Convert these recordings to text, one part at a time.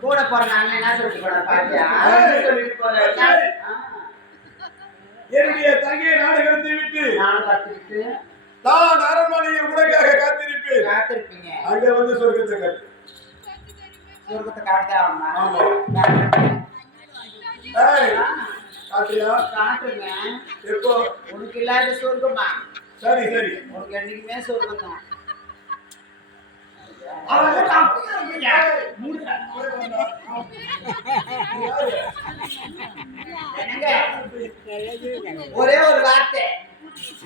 கூட போற அண்ணன் என்ன சொல்லிட்டு போற பாத்தியா? என்னுடைய தங்கையை நாடு கடத்தி விட்டு நான் பார்த்துக்கிட்டு நான் அரண்மனையில் உனக்காக காத்திருப்பேன். காத்திருப்பீங்க. அங்க வந்து சொர்க்கத்தை காட்டு. சொர்க்கத்தை காட்டே ஆகணுமா? காட்டியா? காட்டுங்க. எப்போ? உனக்கு இல்லாத சொர்க்கமா? சரி சரி. உனக்கு என்னைக்குமே சொர்க்கம் தான். ஒரே ஒரு வார்த்தை,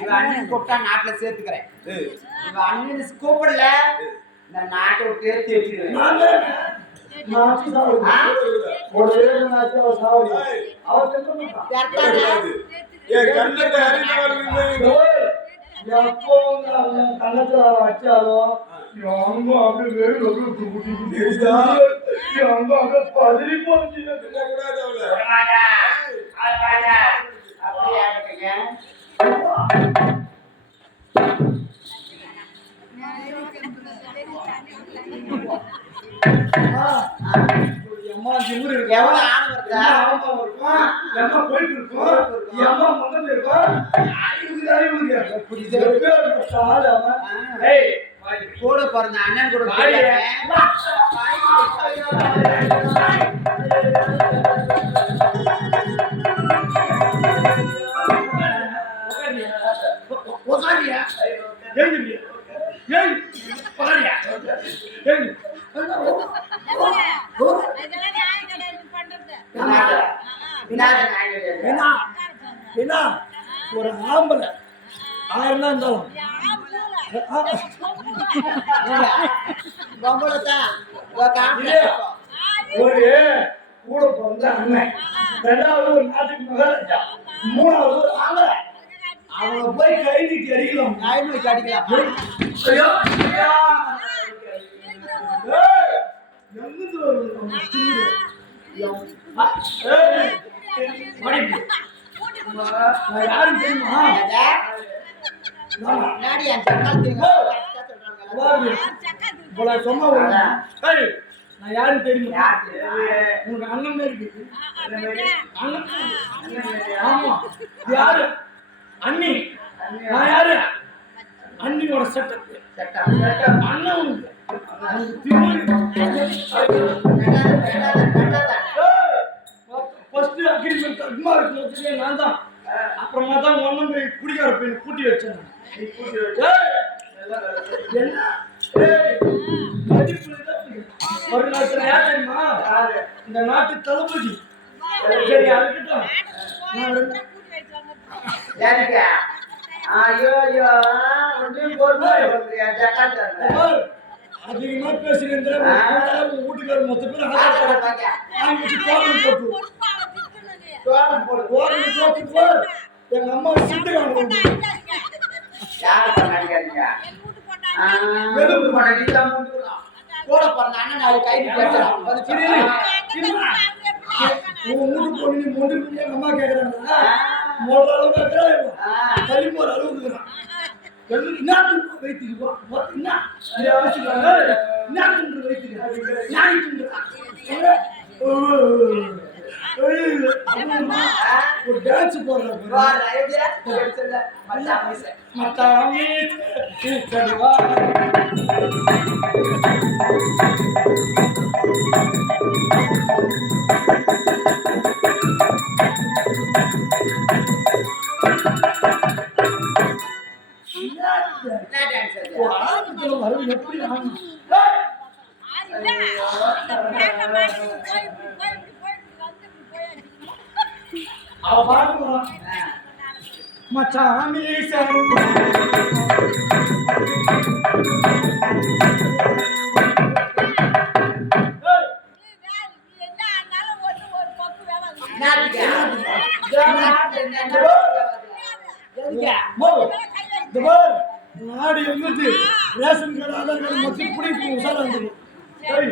இவ அண்ணன் கூப்பிட்டா நாட்டுல சேர்த்துக்கிறேன். இவ அண்ணன் கூப்பிடல, இந்த நாட்டை விட்டு தேடிடுவேன். கண்ணத்துல வச்சாலும் பதறி போச்சு. எவ்வளவு ஆண் வருதா? போயிட்டு இருக்கோம். கூட பிறந்த அண்ணன் கூட ஒரு ஆம்பளை ஆயிரம் இருந்தாலும் ஒரு கூட பிறந்த அண்ணன், ரெண்டாவது ஒரு நாட்டுக்கு மகாராஜா, மூணாவது ஒரு ஆம்பளை. அவங்க போய் கை நீட்டி அடிக்கலாம், நாய் நோய்க்கு அடிக்கலாம். யாரும் தெரியுமா? சொன்னா நான் யாரும் தெரியுமா? உனக்கு அண்ணன் இருக்கு. ஆமா, யாரு அண்ணி? நான் யாரு? அண்ணியோட செட்டப் அண்ணன். ஃபர்ஸ்ட் அக்ரிமெண்ட் அக்மா இருக்கு, நான் தான். அப்புறமா தான் ஒன்னும் குடிக்கார பெண் கூட்டி வச்சேன். என்ன ஒரு நாட்டுல யார் தெரியுமா? இந்த நாட்டு தளபதி. சரி, அதுக்கிட்ட அதிகமா பேசுகிறேன். வீட்டுக்காரர் மொத்த பேர் எங்க அம்மா சுட்டுக்காங்க. கூட பிறந்த அண்ணன் கை வீட்டு பொண்ணு மொண்டு எங்க அம்மா கேக்குறாங்க. மொழ அளவுக்கு தள்ளி போற அளவுக்கு வைத்துக்கு ஒரு டான்ஸ் போடுறாங்க. எப்படி அவ பாட்டு மச்சாமி நாடு எங்கிட்டு ரேஷன் கார்டு ஆதார் கார்டு மொத்தம் பிடிக்கும் உசாரா இருந்தது. சரி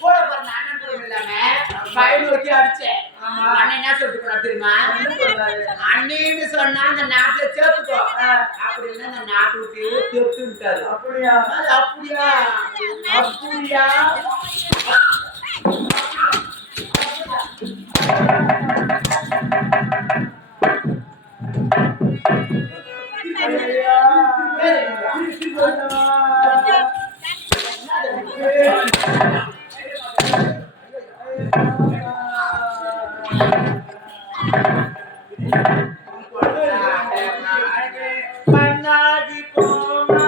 கூட பிறந்த அண்ணன் கூட இல்லாம பயன் வச்சு அடிச்சேன். அண்ணன் என்ன சொல்லிட்டு போனா தெரியுமா? அண்ணின்னு சொன்னா அந்த நாட்டுல சேர்த்துக்கோ, அப்படி இல்ல அந்த நாட்டு விட்டு தெத்துட்டாரு. அப்படியா? அப்படியா? அப்படியா? மன்னாடி போனா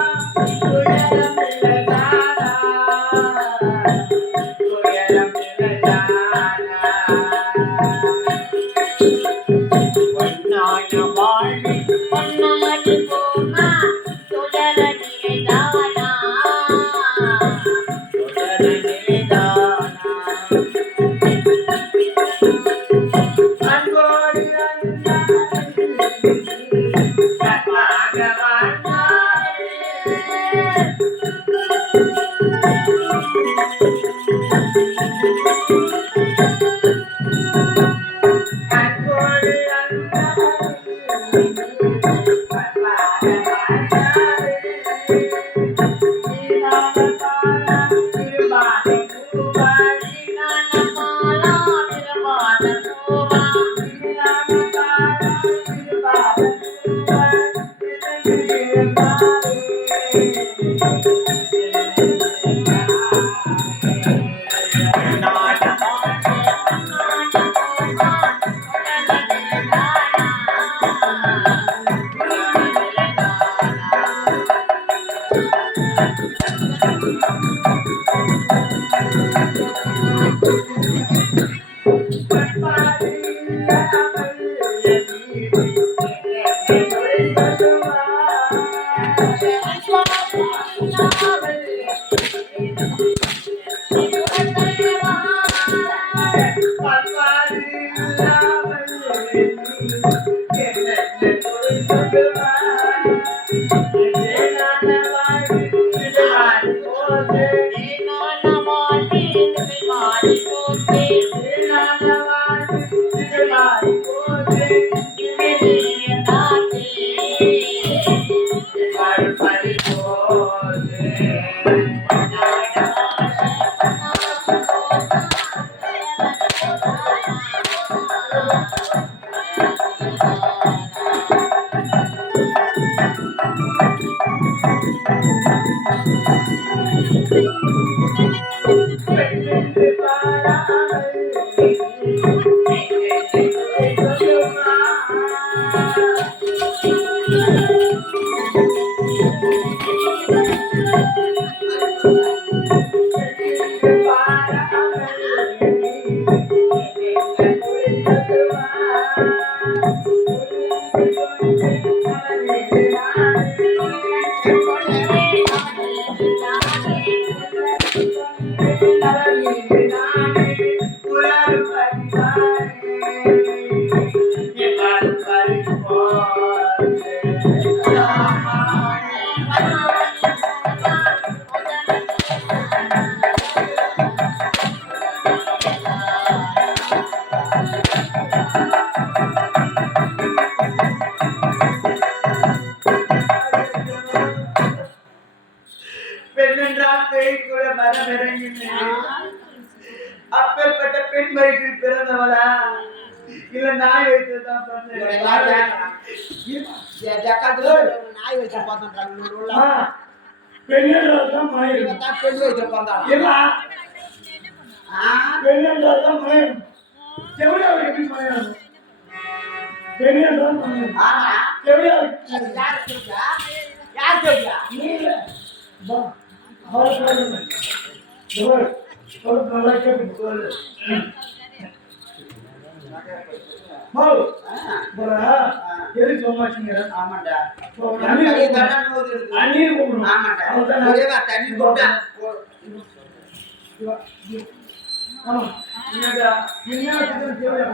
பெண்ணென்றால் பேய் கூட மரம் இறங்கினேன். அப்பேற்பட்ட பெண் வயிற்றில் பிறந்தவளா இல்ல நாய் வயிற்றுதான் நாய் வயிற்று பார்த்தோம். பெண்ணென்றால்தான் மயம். பெண் வயிற்று பார்த்தா பெண்ணென்றால்தான் மயம். செவிலியார் எப்படி மயம்? பெண்ணென்றால் மயம். செவிலியார் யார் சொல்றா? நீ இல்ல. அவர் சொல்லுங்க. ஒரு நல்லா கேட்டு சொல்லு. மாவு போறா எது சொன்னாச்சுங்க? ஆமாண்டா. அண்ணி கூப்பிடுங்க. ஆமாண்டா. ஒரே வா தண்ணி போட்டா. ஆமா. என்னடா? என்ன கிட்ட தேவையா?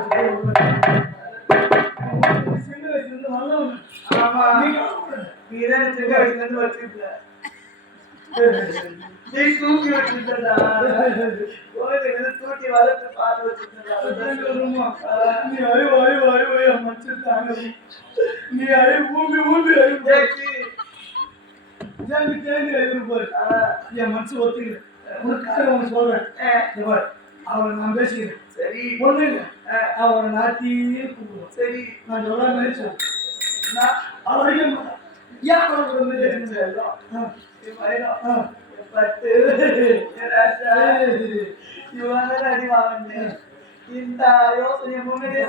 சின்ன வயசுல வந்தவங்க. ஆமா. நீ தான் சின்ன வயசுல இருந்து வச்சிருக்க. நீ தூக்கி வச்சிருந்தா கோயிலுக்கு தூக்கி வளர்த்து பார்த்து வச்சிருந்தா நீ அழிவு அழிவு அழிவு என் மனசு தாங்க நீ அழிவு ஊம்பி ஊம்பி அழிவு தேங்கி தேங்கி அழிவு போய் என் மனசு ஒத்துக்கல உனக்காக அவன் சொல்றேன் அவனை நான் பேசிக்கிறேன் சரி ஒண்ணு இல்லை அவனை நாத்தியே கூப்பிடுவோம் சரி நான் சொல்ல நினைச்சேன் அவன் அடிக்க மாட்டான் ஏன் அவனுக்கு பட்டு இவன் அடி வாங்க இந்த யோசனை முன்னாடியே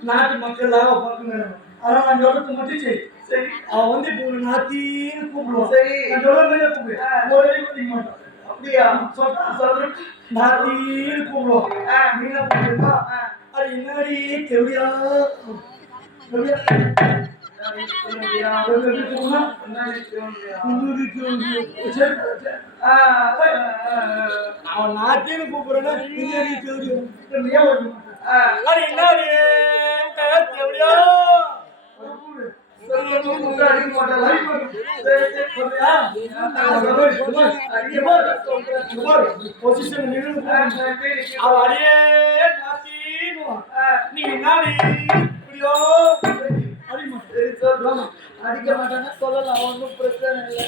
நாட்டு மக்கள் அதான் நான் சொல்றது மட்டும் சரி அவன் வந்து இப்போ ஒரு நாத்தின்னு கூப்பிடுவான் சரி நான் சொல்ல மாதிரியே கூப்பிடு மாட்டான் அப்படியா சொல்றேன் நாத்தின்னு கூப்பிடுவோம் நீங்க கூப்பிடுமா அது என்னடி தெளியா அவன் நாட்டின்னு கூப்பிடுறேன் அடிக்க மாட்டானா சொல்லலாம் ஒன்றும் பிரச்சனை இல்லை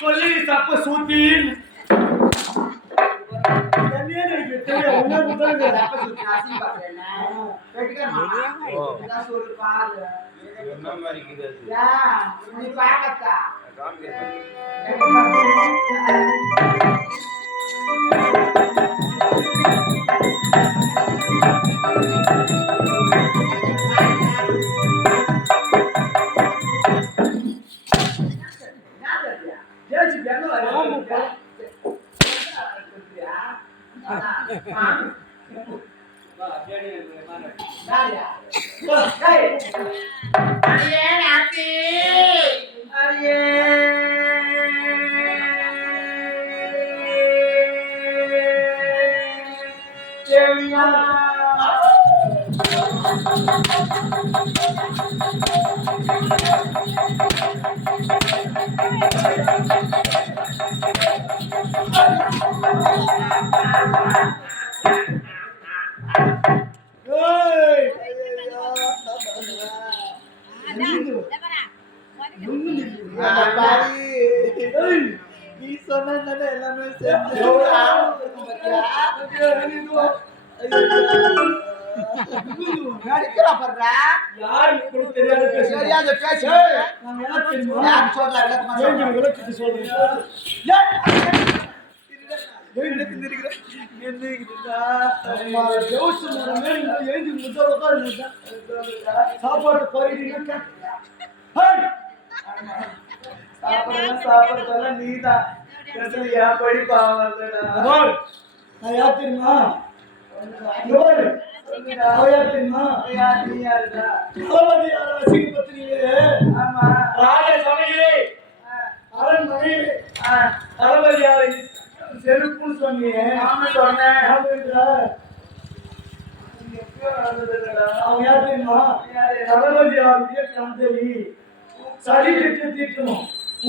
சொல்லி தப்ப சூத்தி நீ சொன்ன எல்லாமே சாப்பாடு சாப்பிடுறதெல்லாம் நீதான் படிப்பாங்க யார் தெரியுமா செருப்புன்னு சொன்னீங்க சொன்னேன் அவன் யார் தெரியுமா தளபதி அவருடைய காந்தலி சளி தீர்க்கணும்